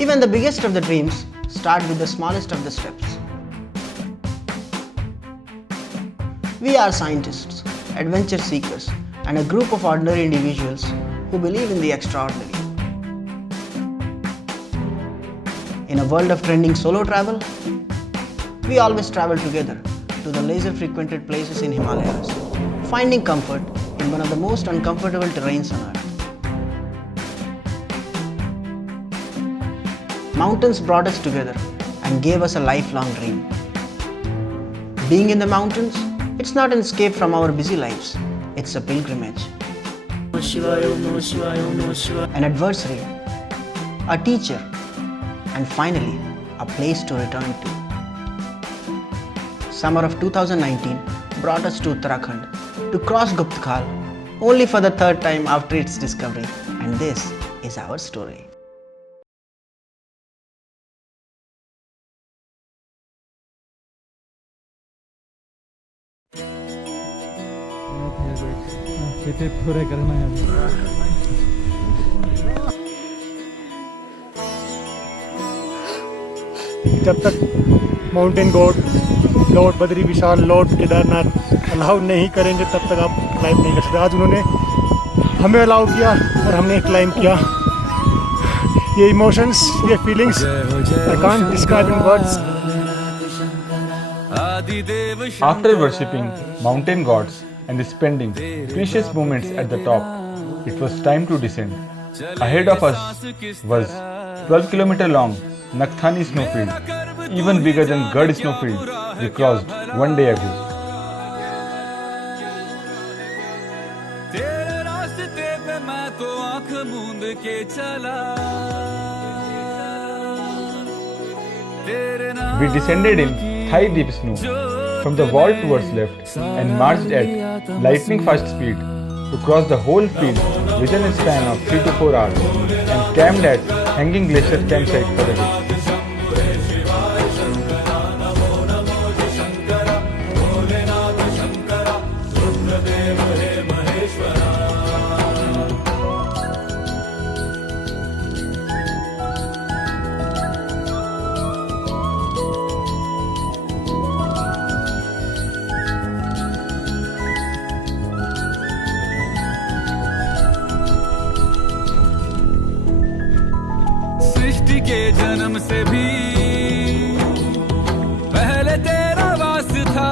Even the biggest of the dreams start with the smallest of the steps. We are scientists, adventure seekers, and a group of ordinary individuals who believe in the extraordinary. In a world of trending solo travel, we always travel together to the laser frequented places in Himalayas, finding comfort in one of the most uncomfortable terrains on earth. Mountains brought us together and gave us a lifelong dream. Being in the mountains, it's not an escape from our busy lives, it's a pilgrimage. An adversary, a teacher, and finally, a place to return to. Summer of 2019 brought us to Uttarakhand to cross Guptkhal only for the third time after its discovery, and this is our story. पूरे करना है जब तक mountain God Lord Badri Vishal Lord Kedarnath allow नहीं करेंगे तब तक आप क्लाइंब नहीं कर सकते। आज उन्होंने हमें अलाउ किया और हमने क्लाइंब किया। ये इमोशंस, ये feelings I can't describe in words. After worshipping mountain gods and spending precious moments at the top, it was time to descend. Ahead of us was 12-kilometer long Nakthani snowfield, even bigger than Gad snowfield we crossed one day ago. We descended in thigh-deep snow from the wall towards left and marched at lightning fast speed to cross the whole field within a span of 3 to 4 hours and camped at Hanging Glacier campsite for the day. के जन्म से भी पहले तेरा वास था।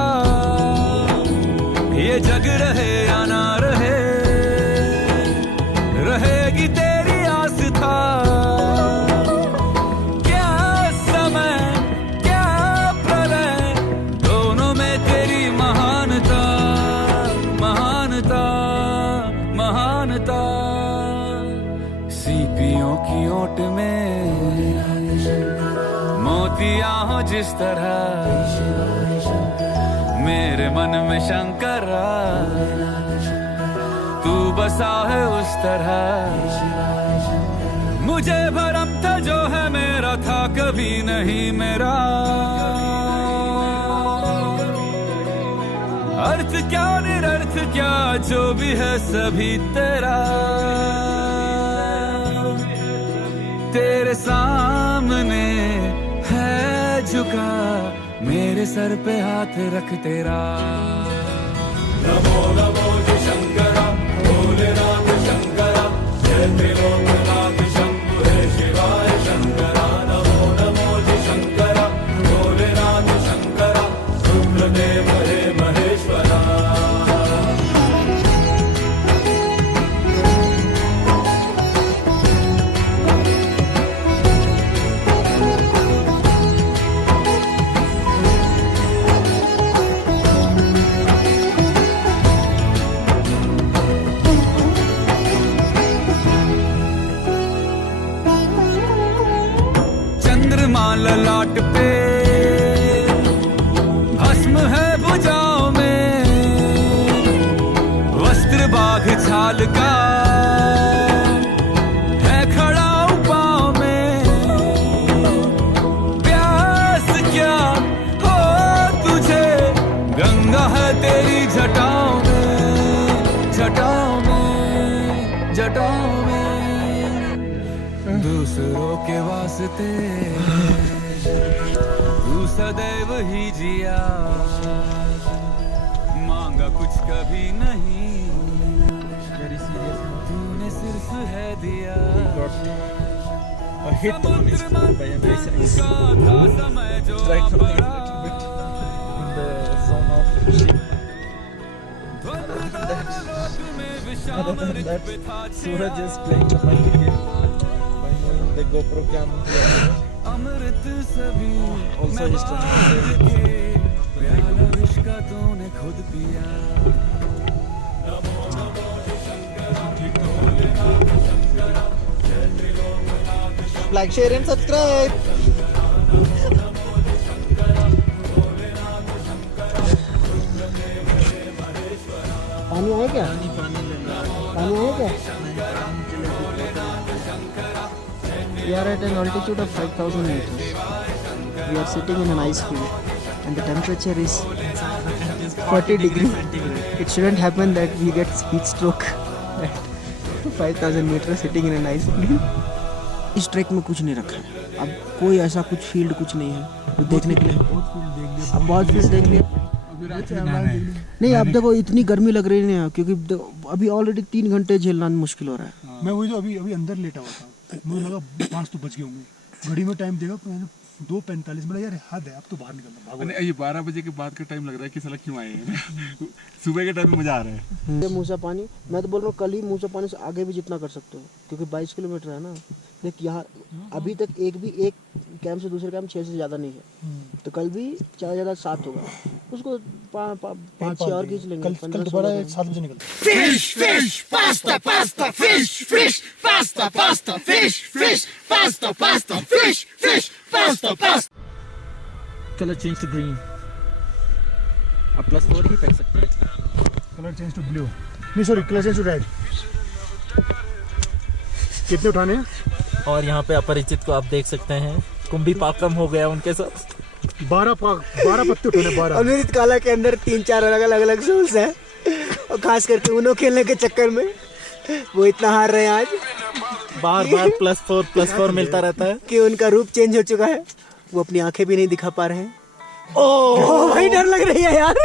ये जग रहे या ना रहे, रहेगी तेरी आस था। क्या समय क्या प्रलय, दोनों में तेरी महानता महानता महानता। सीपियों की ओट में मोतिया हो जिस तरह, मेरे मन में शंकर तू बसा है उस तरह। मुझे भरम था जो है मेरा था कभी नहीं मेरा। अर्थ क्या निरर्थ क्या जो भी है सभी तेरा। तेरे सामने है झुका मेरे सर पे हाथ रख तेरा। नमो नमो जी शंकरा भोलेनाथ शंकरा, जय त्रिलोकनाथ शंभु हे शिवाय शंकरा। नमो नमो जी शंकरा भोलेनाथ शंकरा, रुद्रदेव हे महेश्वरा। ललाट पे भस्म है भुजाओं में, वस्त्र बाघ छाल का है खड़ा पाँव में। प्यास क्या हो तुझे, गंगा है तेरी जटाओं में जटाओं में जटाओं में। दूसरों के वास्ते तू सदैव ही जिया, मांगा कुछ कभी नहीं, तूने सिर्फ है दिया। समय जो Suraj is playing the mic again by knowing the GoPro cam. अमृत सभी Also he's trying to say प्याला विश्का तूने खुद पिया। Like, share and subscribe. पानी आया क्या? पानी आया क्या? We are at an altitude of 5,000 meters. We are sitting in an ice field, and the temperature is 40 degrees. It shouldn't happen that we get heat stroke at 5,000 meters sitting in an ice field. इस track में कुछ नहीं रखा है, अब कोई ऐसा कुछ फील्ड कुछ नहीं है तो देखने के लिए। अब बहुत फील्ड देख लिया नहीं, अब देखो इतनी गर्मी लग रही है क्योंकि अभी ऑलरेडी 3 घंटे झेलना मुश्किल हो रहा है। मैं वही तो अभी अंदर लेटा हुआ था, मुझे लगा 5 तो बज गए होंगे, घड़ी में टाइम देखा 2:45, बोला यार हद है, अब तो बाहर निकलना भागो। ये 12 बजे के बाद का टाइम लग रहा है कि साला क्यों आए हैं। सुबह के टाइम में मजा आ रहा है। ये मूसा पानी, मैं तो बोल रहा हूँ कल ही मूसा पानी से आगे भी जितना कर सकते हो, क्योंकि 22 किलोमीटर है ना। देख यहाँ अभी तक एक कैंप से दूसरे कैंप 6 से ज़्यादा नहीं है, तो कल भी ज़्यादा 7 होगा, उसको 5-6 और खींच लेंगे। कल दोबारा 7 बजे निकलते। Fish, pasta, pasta, pasta. Color change to green. अब +4 ही फेंक सकते हैं। कलर चेंज टू ब्लू, नहीं sorry, colour change to red. कितने उठाने हैं? और यहाँ पे अपरिचित को आप देख सकते हैं, कुंभी पाकम हो गया उनके साथ। 12 पत्ते उठाने, 12। अमृत काला के अंदर 3-4 अलग रूल्स हैं, और खास करके उनो खेलने के चक्कर में वो इतना हार रहे हैं आज। बार +4 मिलता रहता है कि उनका रूप चेंज हो चुका है, वो अपनी आंखें भी नहीं दिखा पा रहे हैं। ओह भाई, डर लग रही है यार।